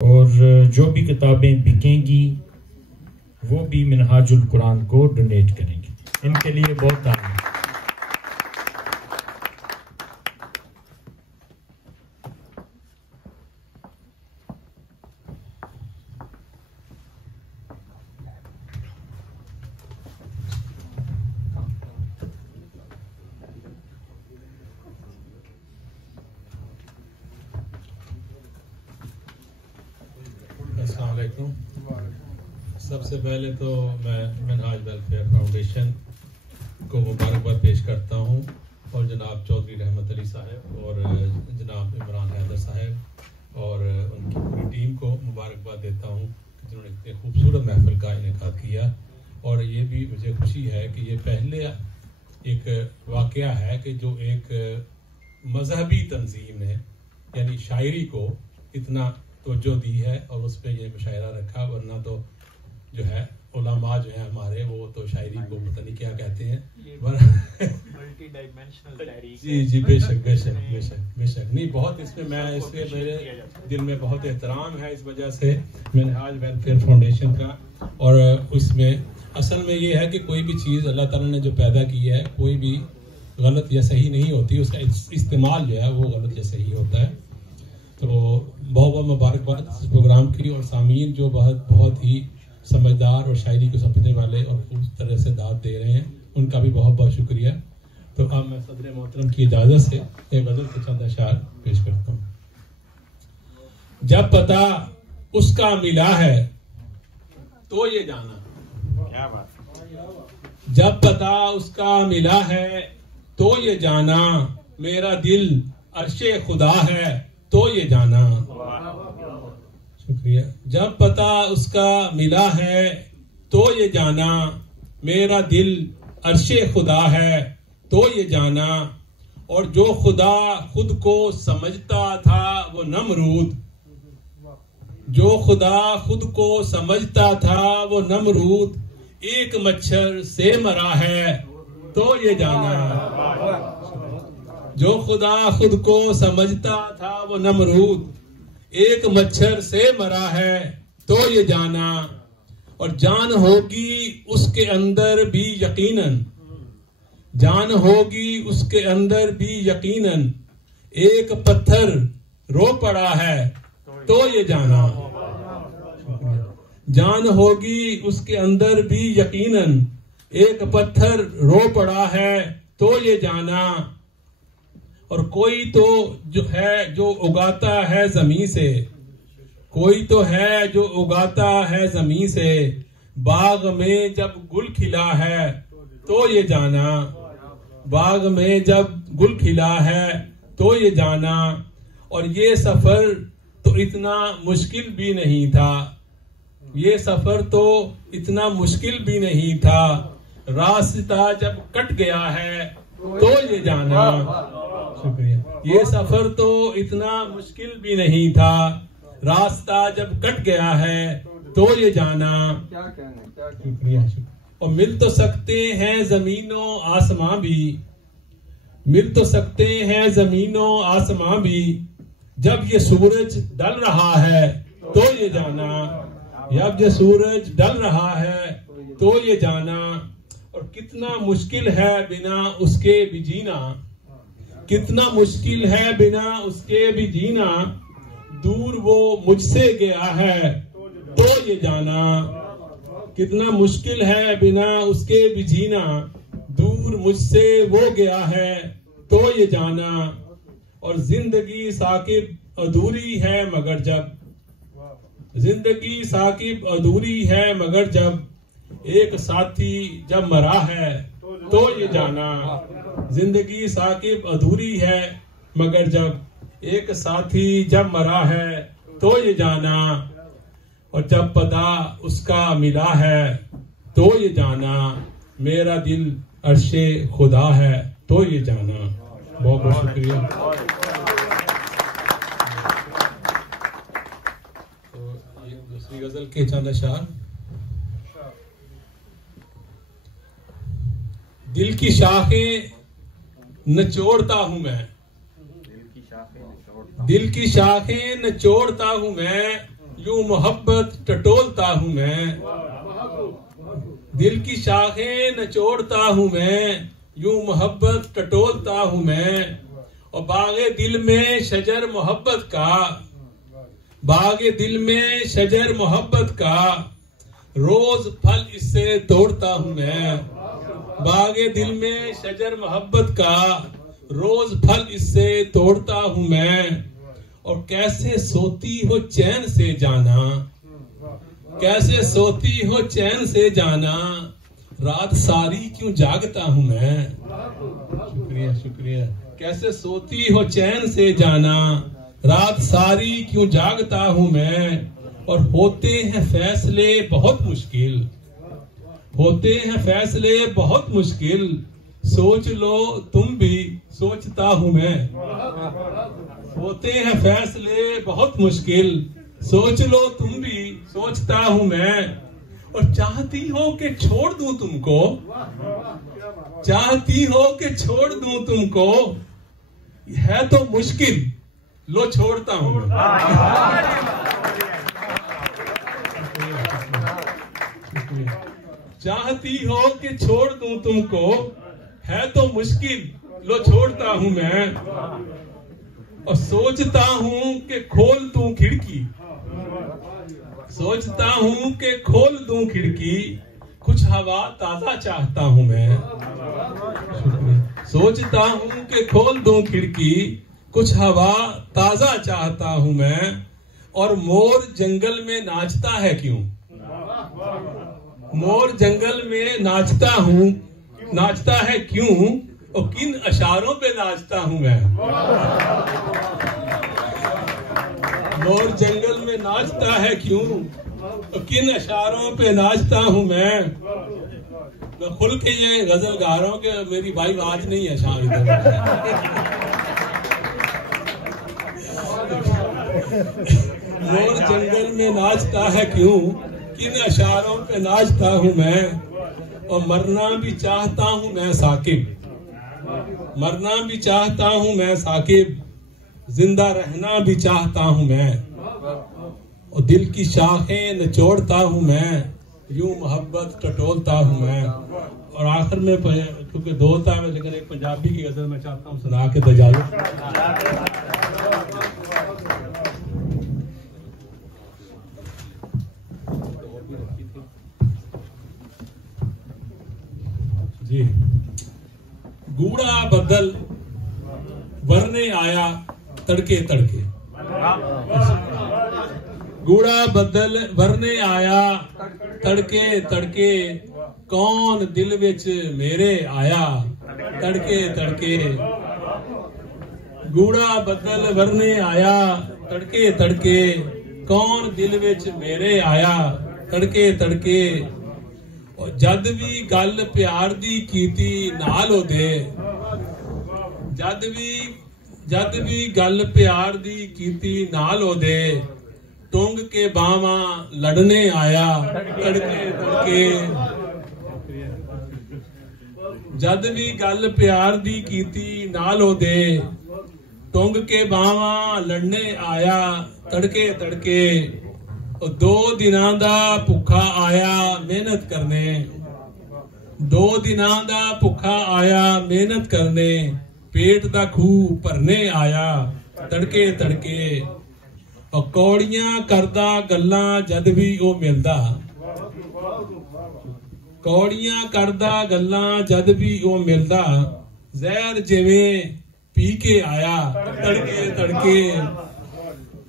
और जो भी किताबें बिकेंगी वो भी मिनहाजुल कुरान को डोनेट करेंगे। इनके लिए बहुत तारीफ। अस्सलाम वालेकुम। सबसे पहले तो मैं मिनहाज वेलफेयर फाउंडेशन को मुबारकबाद पेश करता हूँ और जनाब चौधरी रहमत अली साहब और जनाब इमरान हैदर साहब और उनकी पूरी टीम को मुबारकबाद देता हूँ जिन्होंने इतने खूबसूरत महफिल का इनेकाद किया। और ये भी मुझे खुशी है कि ये पहले एक वाक़या है कि जो एक मजहबी तंजीम ने यानी शायरी को इतना तवज्जो दी है और उस पर यह मुशायरा रखा, वरना तो जो है उलमा जो है हमारे वो तो शायरी को पता नहीं क्या कहते हैं मल्टी डायमेंशनल शायरी। जी बेशक बेशक बेशक बेशक नहीं, बहुत इसमें मैं इसलिए मेरे दिल में बहुत एहतराम है इस वजह से मिनहाज वेलफेयर फाउंडेशन का। और उसमें असल में ये है कि कोई भी चीज़ अल्लाह ताला ने जो पैदा की है कोई भी गलत या सही नहीं होती, उसका इस्तेमाल जो है वो गलत या सही होता है। तो बहुत बहुत मुबारकबाद इस प्रोग्राम की और सामीन जो बहुत ही समझदार और शायरी को समझने वाले और खूब तरह से दाद दे रहे हैं, उनका भी बहुत बहुत शुक्रिया। तो अब मैं सदर मोहतरम की इजाज़त से एक गज़ल के चंद अशार पेश करता हूँ। जब पता उसका मिला है तो ये जाना, क्या बात। जब पता उसका मिला है तो ये जाना, मेरा दिल अर्शे खुदा है तो ये जाना। शुक्रिया। जब पता उसका मिला है तो ये जाना, मेरा दिल अर्शे खुदा है तो ये जाना। और जो खुदा खुद को समझता था वो नमरूद, जो खुदा खुद को समझता था वो नमरूद, एक मच्छर से मरा है तो ये जाना। जो खुदा खुद को समझता था वो नमरूद, एक मच्छर से मरा है तो ये जाना। और जान होगी उसके अंदर भी यकीनन, जान होगी उसके अंदर भी यकीनन, एक पत्थर रो पड़ा है तो ये जाना। जान होगी उसके अंदर भी यकीनन, एक पत्थर रो पड़ा है तो ये जाना। और कोई तो जो है जो उगाता है जमीन से, कोई तो है जो उगाता है जमीन से, बाग में जब गुल खिला है तो ये जाना। बाग में जब गुल खिला है तो ये जाना। और ये सफर तो इतना मुश्किल भी नहीं था, ये सफर तो इतना मुश्किल भी नहीं था, रास्ता जब कट गया है तो ये जाना। शुक्रिया। ये सफर तो इतना मुश्किल भी नहीं था, रास्ता जब कट गया है तो ये जाना। शुक्रिया। और मिल तो सकते हैं जमीनों आसमां भी, मिल तो सकते हैं जमीनों आसमां भी, जब ये सूरज ढल रहा है तो ये जाना। जब ये सूरज ढल रहा है तो ये जाना। और कितना मुश्किल है बिना उसके भी जीना, कितना मुश्किल है बिना उसके भी जीना, दूर वो मुझसे गया है तो ये जाना। कितना मुश्किल है बिना उसके भी जीना, दूर मुझसे वो गया है तो ये जाना। और जिंदगी साकिब अधूरी है मगर जब, जिंदगी साकिब अधूरी है मगर जब, एक साथी जब मरा है तो ये जाना। जिंदगी साकिब अधूरी है मगर जब, एक साथी जब मरा है तो ये जाना। और जब पता उसका मिला है तो ये जाना, मेरा दिल अर्शे खुदा है तो ये जाना। बहुत बहुत शुक्रिया। तो ये दूसरी गजल के चंद अशार। दिल की शाखें निचोड़ता हूं मैं, दिल की शाखें निचोड़ता हूं मैं, यूं मोहब्बत टटोलता हूं मैं, दिल की शाखें नचोड़ता हूं मैं, यूं मोहब्बत टटोलता हूं मैं। और बागे दिल में शजर मोहब्बत का, बागे दिल में शजर मोहब्बत का, रोज फल इससे तोड़ता हूं मैं। बागे दिल में शजर मोहब्बत का, रोज फल इससे तोड़ता हूं मैं। और कैसे सोती हो चैन से जाना, कैसे सोती हो चैन से जाना, रात सारी क्यों जागता हूं मैं। शुक्रिया शुक्रिया। कैसे सोती हो चैन से जाना, रात सारी क्यों जागता हूं मैं। और होते हैं फैसले बहुत मुश्किल, होते हैं फैसले बहुत मुश्किल, सोच लो तुम भी सोचता हूं मैं। होते हैं फैसले बहुत मुश्किल, सोच लो तुम भी सोचता हूं मैं। और चाहती हो कि छोड़ दूं तुमको, चाहती हो कि छोड़ दूं तुमको, है तो मुश्किल, लो छोड़ता हूं मैं। चाहती हो कि छोड़ दूं तुमको, है तो मुश्किल, लो छोड़ता हूं मैं। और सोचता हूं कि खोल दूं खिड़की, सोचता हूं कि खोल दूं खिड़की, कुछ हवा ताजा चाहता हूं मैं। सोचता हूं कि खोल दूं खिड़की, कुछ हवा ताजा चाहता हूं मैं। और मोर जंगल में नाचता है क्यों, मोर जंगल में नाचता हूं, नाचता है क्यों, और किन इशारों पे नाचता हूं मैं। मोर जंगल में नाचता है क्यों, और किन इशारों पे नाचता हूं मैं। मैं खुल के ये गजल गा रहा हूं कि मेरी भाई आज नहीं है शाम इधर। मोर जंगल में नाचता है क्यों, किन इशारों पे नाचता हूं मैं। और मरना भी चाहता हूं मैं साकिब, मरना भी चाहता हूं मैं साकिब, जिंदा रहना भी चाहता हूं मैं। और दिल की शाखें नचोड़ता हूं मैं, यूं मोहब्बत टटोलता हूं मैं। और आखिर में क्योंकि दो था मैं, लेकिन एक पंजाबी की गजल मैं चाहता हूं सुना के दजालू। जी। गूढ़ा बदल वरने आया तड़के तड़के, गूढ़ा बदल वरने आया तड़के तड़के, कौन दिल विच मेरे आया तड़के तड़के। गूढ़ा बदल वरने आया तड़के तड़के, कौन दिल विच मेरे आया तड़के तड़के। और जद भी गल प्यार दी कीती नाल ओदे, जद भी गल प्यार दी कीती नाल ओदे, टुंग के बावा लड़ने आया तड़के तड़के। जद भी गल प्यार दी कीती नाल ओदे, टुंग के बावा लड़ने आया तड़के तड़के। और 2 दिनां दा भुखा आया मेहनत करने, 2 दिनां दा भुखा आया मेहनत करने, पेट दा खूह भरने आया तड़के तड़के। और कौड़ियां करदा गल्लां जद भी ओ मिलदा, कौड़ियां करदा गल्लां जद भी ओ मिलदा, जहर जिवें पी के आया तड़के तड़के।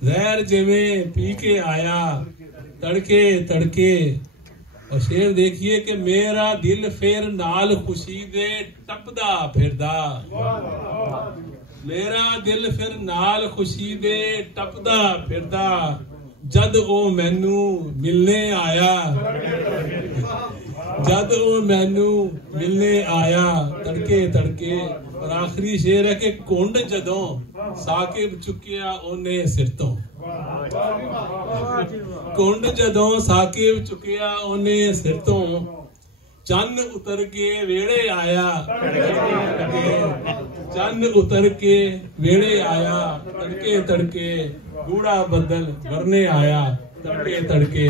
जहर जिवें पी के आया तड़के तड़के। और शेर देखिए कि मेरा दिल फिर नाल खुशी दे टपदा फिरदा, मेरा दिल फिर नाल खुशी दे टपदा फिरदा, जद ओ मैनू मिलने आया, जद ओ मैनू मिलने आया तड़के तड़के। और आखिरी शेर है कि कुंड जदों साकिब चुकिया ओने सिर तो, कुंड जदों साकिब चुकिया ओने सिर तो, चन्न उतर के वेड़े आया चन्न उतर के वेड़े आया तड़के तड़के। गूढ़ा बदल वरने आया तड़के तड़के